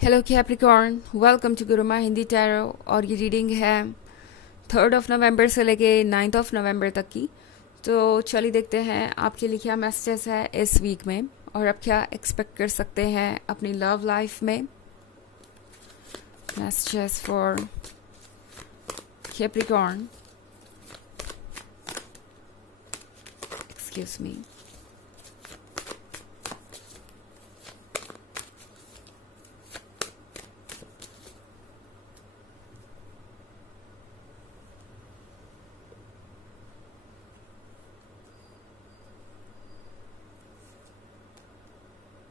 Hello Capricorn, welcome to Guruma Hindi tarot. और ये reading है 3 नवंबर से लेके 9 नवंबर तक की। तो चलिए देखते हैं आपके लिए क्या मैसेजेस है इस वीक में और आप क्या एक्सपेक्ट कर सकते हैं अपनी लव लाइफ में। Messages for Capricorn, excuse me.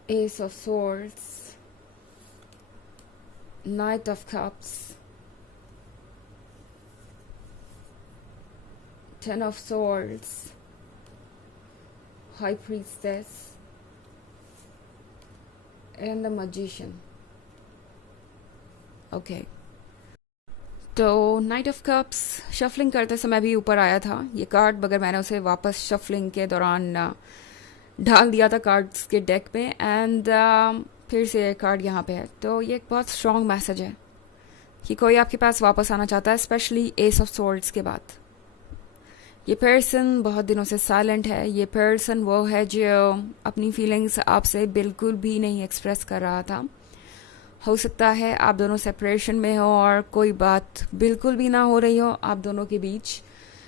Ace of Swords, Knight of Cups, Ten of Swords, High Priestess, and the Magician. Okay. तो नाइट ऑफ कप्स शफलिंग करते समय भी ऊपर आया था ये कार्ड, मगर मैंने उसे वापस शफलिंग के दौरान ढाल दिया था कार्ड्स के डेक में एंड फिर से ये कार्ड यहाँ पे है। तो ये एक बहुत स्ट्रॉन्ग मैसेज है कि कोई आपके पास वापस आना चाहता है, स्पेशली एस ऑफ सोर्ड्स के बाद। ये पर्सन बहुत दिनों से साइलेंट है। ये पर्सन वो है जो अपनी फीलिंग्स आपसे बिल्कुल भी नहीं एक्सप्रेस कर रहा था। हो सकता है आप दोनों सेपरेशन में हो और कोई बात बिल्कुल भी ना हो रही हो आप दोनों के बीच,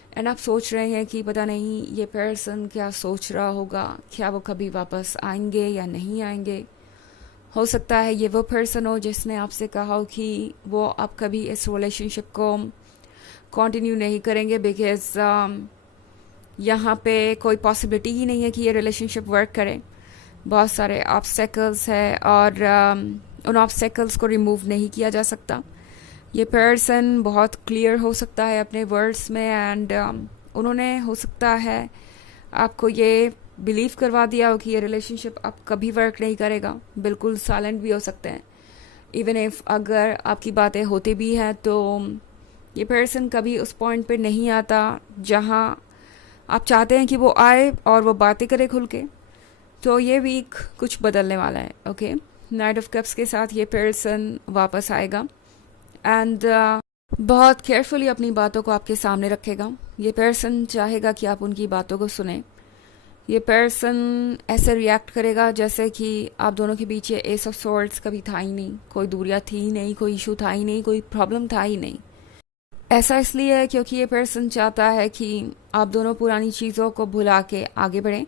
एंड आप सोच रहे हैं कि पता नहीं ये पर्सन क्या सोच रहा होगा, क्या वो कभी वापस आएंगे या नहीं आएंगे। हो सकता है ये वो पर्सन हो जिसने आपसे कहा हो कि वो आप कभी इस रिलेशनशिप को कंटिन्यू नहीं करेंगे बिकॉज यहाँ पे कोई पॉसिबिलिटी ही नहीं है कि ये रिलेशनशिप वर्क करे। बहुत सारे ऑब्स्टेकल्स है और उन ऑब्स्टेकल्स को रिमूव नहीं किया जा सकता। ये पर्सन बहुत क्लियर हो सकता है अपने वर्ड्स में एंड उन्होंने हो सकता है आपको ये बिलीव करवा दिया हो कि ये रिलेशनशिप अब कभी वर्क नहीं करेगा। बिल्कुल साइलेंट भी हो सकते हैं। इवन इफ अगर आपकी बातें होती भी हैं तो ये पर्सन कभी उस पॉइंट पे नहीं आता जहाँ आप चाहते हैं कि वो आए और वो बातें करे खुल के। तो ये वीक कुछ बदलने वाला है। ओके, नाइट ऑफ कप्स के साथ ये पर्सन वापस आएगा एंड बहुत केयरफुली अपनी बातों को आपके सामने रखेगा। ये पर्सन चाहेगा कि आप उनकी बातों को सुने। ये पर्सन ऐसे रिएक्ट करेगा जैसे कि आप दोनों के बीच ये एस ऑफ सॉर्ड्स कभी था ही नहीं, कोई दूरियां थी ही नहीं, कोई इशू था ही नहीं, कोई प्रॉब्लम था ही नहीं। ऐसा इसलिए है क्योंकि ये पर्सन चाहता है कि आप दोनों पुरानी चीज़ों को भुला के आगे बढ़ें।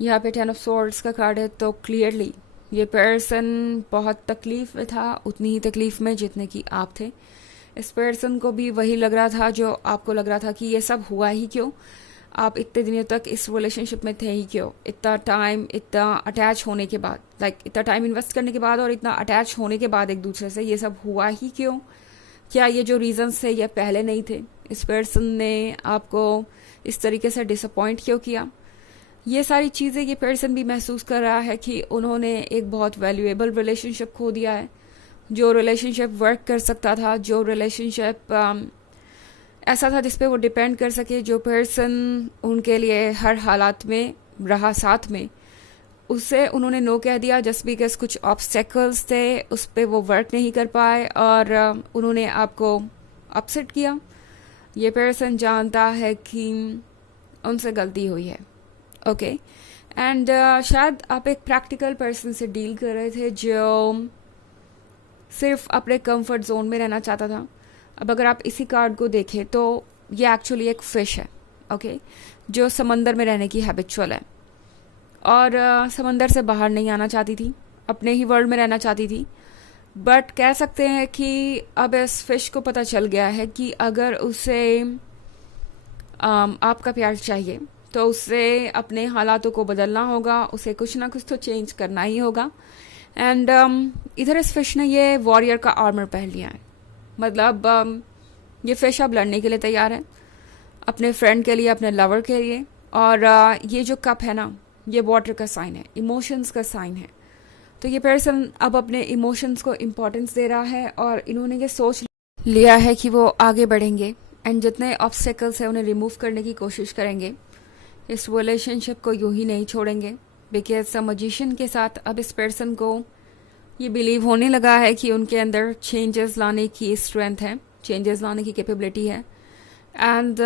यहाँ पे 10 ऑफ सॉर्ड्स का कार्ड है तो क्लियरली ये पर्सन बहुत तकलीफ में था, उतनी ही तकलीफ में जितने कि आप थे। इस पर्सन को भी वही लग रहा था जो आपको लग रहा था कि ये सब हुआ ही क्यों, आप इतने दिनों तक इस रिलेशनशिप में थे ही क्यों। इतना टाइम, इतना अटैच होने के बाद, इतना टाइम इन्वेस्ट करने के बाद और इतना अटैच होने के बाद एक दूसरे से ये सब हुआ ही क्यों। क्या ये जो रीजंस थे ये पहले नहीं थे? इस पर्सन ने आपको इस तरीके से डिसअपॉइंट क्यों किया? ये सारी चीज़ें ये पर्सन भी महसूस कर रहा है कि उन्होंने एक बहुत वैल्यूएबल रिलेशनशिप खो दिया है। जो रिलेशनशिप वर्क कर सकता था, जो रिलेशनशिप ऐसा था जिस पे वो डिपेंड कर सके, जो पर्सन उनके लिए हर हालात में रहा साथ में, उससे उन्होंने नो कह दिया जस्ट बिकॉज कुछ ऑब्स्टेकल्स थे, उस पर वो वर्क नहीं कर पाए और उन्होंने आपको अपसेट किया। ये पर्सन जानता है कि उनसे गलती हुई है। ओके एंड शायद आप एक प्रैक्टिकल पर्सन से डील कर रहे थे जो सिर्फ अपने कंफर्ट जोन में रहना चाहता था। अब अगर आप इसी कार्ड को देखें तो ये एक्चुअली एक फिश है, ओके, जो समंदर में रहने की हैबिचुअल है और समंदर से बाहर नहीं आना चाहती थी, अपने ही वर्ल्ड में रहना चाहती थी। बट कह सकते हैं कि अब इस फिश को पता चल गया है कि अगर उसे आपका प्यार चाहिए तो उसे अपने हालातों को बदलना होगा, उसे कुछ ना कुछ तो चेंज करना ही होगा। एंड इधर इस फिश ने ये वॉरियर का आर्मर पहन लिया है। मतलब ये फिश अब लड़ने के लिए तैयार है, अपने फ्रेंड के लिए, अपने लवर के लिए। और ये जो कप है ना, ये वाटर का साइन है, इमोशंस का साइन है। तो ये पर्सन अब अपने इमोशंस को इम्पोर्टेंस दे रहा है और इन्होंने ये सोच लिया है कि वो आगे बढ़ेंगे एंड जितने ऑब्स्टेकल्स हैं उन्हें रिमूव करने की कोशिश करेंगे। इस रिलेशनशिप को यूं ही नहीं छोड़ेंगे बिकॉज मजिशियन के साथ अब इस पर्सन को ये बिलीव होने लगा है कि उनके अंदर चेंजेस लाने की स्ट्रेंथ है, चेंजेस लाने की कैपेबिलिटी है। एंड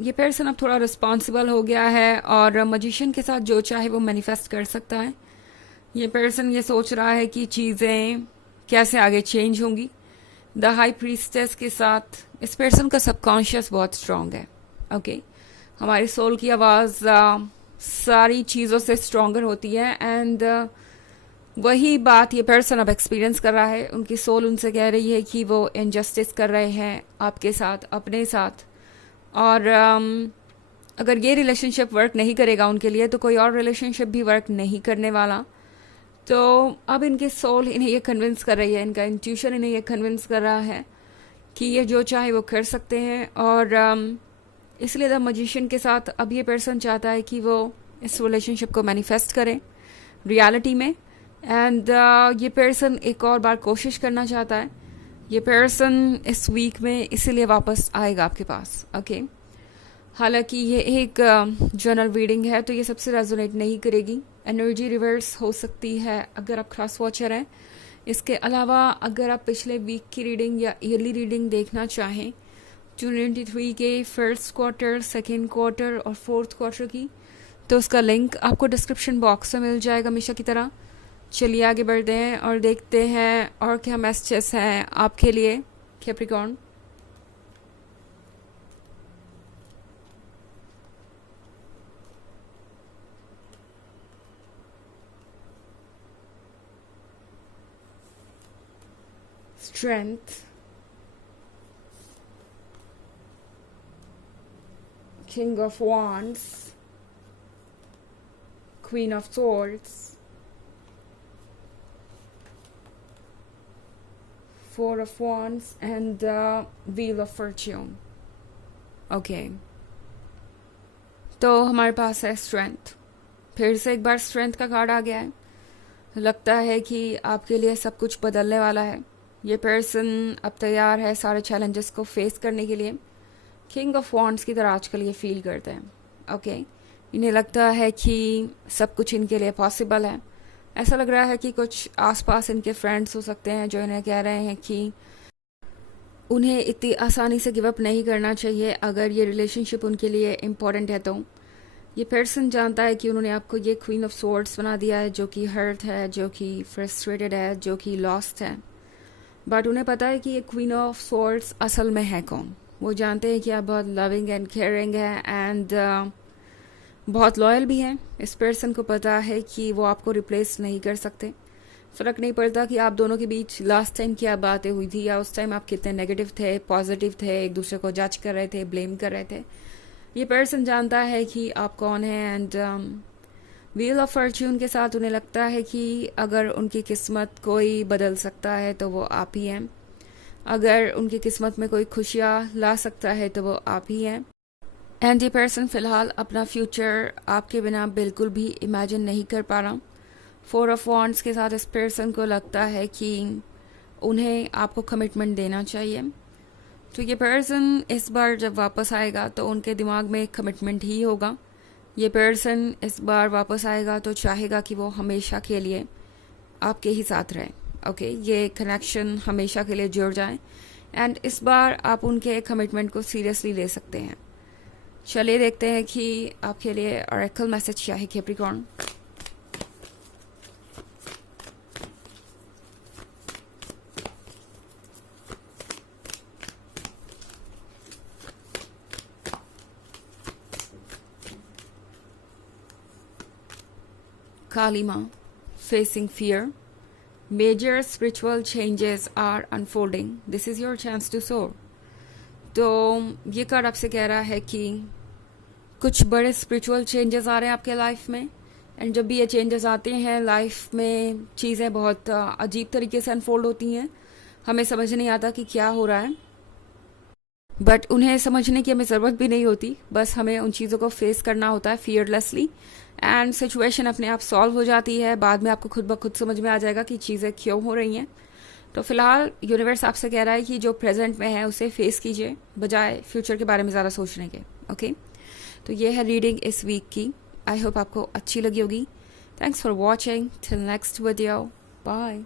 ये पर्सन अब थोड़ा रिस्पॉन्सिबल हो गया है और मजिशियन के साथ जो चाहे वो मैनिफेस्ट कर सकता है। ये पर्सन ये सोच रहा है कि चीज़ें कैसे आगे चेंज होंगी। द हाई प्रीस्टेस के साथ इस पर्सन का सबकॉन्शियस बहुत स्ट्रांग है। ओके हमारी सोल की आवाज़ सारी चीज़ों से स्ट्रांगर होती है एंड वही बात ये पर्सन अब एक्सपीरियंस कर रहा है। उनकी सोल उनसे कह रही है कि वो इनजस्टिस कर रहे हैं आपके साथ, अपने साथ। और अगर ये रिलेशनशिप वर्क नहीं करेगा उनके लिए तो कोई और रिलेशनशिप भी वर्क नहीं करने वाला। तो अब इनकी सोल इन्हें ये कन्विंस कर रही है, इनका इंट्यूशन इन्हें ये कन्विंस कर रहा है कि ये जो चाहे वो कर सकते हैं। और इसलिए द मजिशियन के साथ अब ये पर्सन चाहता है कि वो इस रिलेशनशिप को मैनिफेस्ट करें रियलिटी में। एंड ये पर्सन एक और बार कोशिश करना चाहता है। ये पर्सन इस वीक में इसीलिए वापस आएगा आपके पास। ओके हालांकि ये एक जनरल रीडिंग है तो ये सबसे रेजोनेट नहीं करेगी। एनर्जी रिवर्स हो सकती है अगर आप क्रॉस वॉचर हैं। इसके अलावा अगर आप पिछले वीक की रीडिंग या ईयरली रीडिंग देखना चाहें 2023 के फर्स्ट क्वार्टर, सेकेंड क्वार्टर और फोर्थ क्वार्टर की, तो उसका लिंक आपको डिस्क्रिप्शन बॉक्स में मिल जाएगा हमेशा की तरह। चलिए आगे बढ़ते हैं और देखते हैं और क्या मैसेजेस हैं आपके लिए Capricorn. Strength, King of Wands, Queen of Swords, Four of Wands and the Wheel of Fortune. Okay. तो हमारे पास है स्ट्रेंथ। फिर से एक बार स्ट्रेंथ का कार्ड आ गया है। लगता है कि आपके लिए सब कुछ बदलने वाला है। ये पर्सन अब तैयार है सारे चैलेंजेस को फेस करने के लिए। किंग ऑफ वॉन्ड्स की तरह आजकल ये फील करते हैं। ओके इन्हें लगता है कि सब कुछ इनके लिए पॉसिबल है। ऐसा लग रहा है कि कुछ आसपास इनके फ्रेंड्स हो सकते हैं जो इन्हें कह रहे हैं कि उन्हें इतनी आसानी से गिव अप नहीं करना चाहिए अगर ये रिलेशनशिप उनके लिए इम्पोर्टेंट है। तो ये पर्सन जानता है कि उन्होंने आपको ये क्वीन ऑफ सोर्ड्स बना दिया है, जो कि हर्ट है, जो कि फ्रस्ट्रेटेड है, जो कि लॉस्ट है। बट उन्हें पता है कि ये क्वीन ऑफ सोर्ड्स असल में है कौन। वो जानते हैं कि आप बहुत लविंग एंड केयरिंग है एंड बहुत लॉयल भी हैं। इस पर्सन को पता है कि वो आपको रिप्लेस नहीं कर सकते। फ़र्क नहीं पड़ता कि आप दोनों के बीच लास्ट टाइम क्या बातें हुई थी या उस टाइम आप कितने नेगेटिव थे, पॉजिटिव थे, एक दूसरे को जज कर रहे थे, ब्लेम कर रहे थे। ये पर्सन जानता है कि आप कौन हैं। एंड व्हील ऑफ फॉर्च्यून के साथ उन्हें लगता है कि अगर उनकी किस्मत कोई बदल सकता है तो वो आप ही हैं। अगर उनकी किस्मत में कोई खुशियाँ ला सकता है तो वो आप ही हैं। एंड ये पर्सन फ़िलहाल अपना फ्यूचर आपके बिना बिल्कुल भी इमेजिन नहीं कर पा रहा। फोर ऑफ वॉन्ड्स के साथ इस पर्सन को लगता है कि उन्हें आपको कमिटमेंट देना चाहिए। तो ये पर्सन इस बार जब वापस आएगा तो उनके दिमाग में एक कमिटमेंट ही होगा। ये पर्सन इस बार वापस आएगा तो चाहेगा कि वो हमेशा के लिए आपके ही साथ रहे। ओके ये कनेक्शन हमेशा के लिए जुड़ जाए एंड इस बार आप उनके कमिटमेंट को सीरियसली ले सकते हैं। चलिए देखते हैं कि आपके लिए ऑरेकल मैसेज क्या है Capricorn. Kalima, facing fear. Major spiritual changes are unfolding. This is your chance to soar. तो ये कार्ड आपसे कह रहा है कि कुछ बड़े स्पिरिचुअल चेंजेस आ रहे हैं आपके लाइफ में। एंड जब भी ये चेंजेस आते हैं लाइफ में चीज़ें बहुत अजीब तरीके से अनफोल्ड होती हैं। हमें समझ नहीं आता कि क्या हो रहा है, बट उन्हें समझने की हमें ज़रूरत भी नहीं होती। बस हमें उन चीज़ों को फेस करना होता है फियरलेसली एंड सिचुएशन अपने आप सॉल्व हो जाती है। बाद में आपको खुद ब खुद समझ में आ जाएगा कि चीज़ें क्यों हो रही हैं। तो फिलहाल यूनिवर्स आपसे कह रहा है कि जो प्रेजेंट में है उसे फेस कीजिए बजाय फ्यूचर के बारे में ज़्यादा सोचने के। ओके तो ये है रीडिंग इस वीक की। आई होप आपको अच्छी लगी होगी। Thanks for watching. Till next video, bye.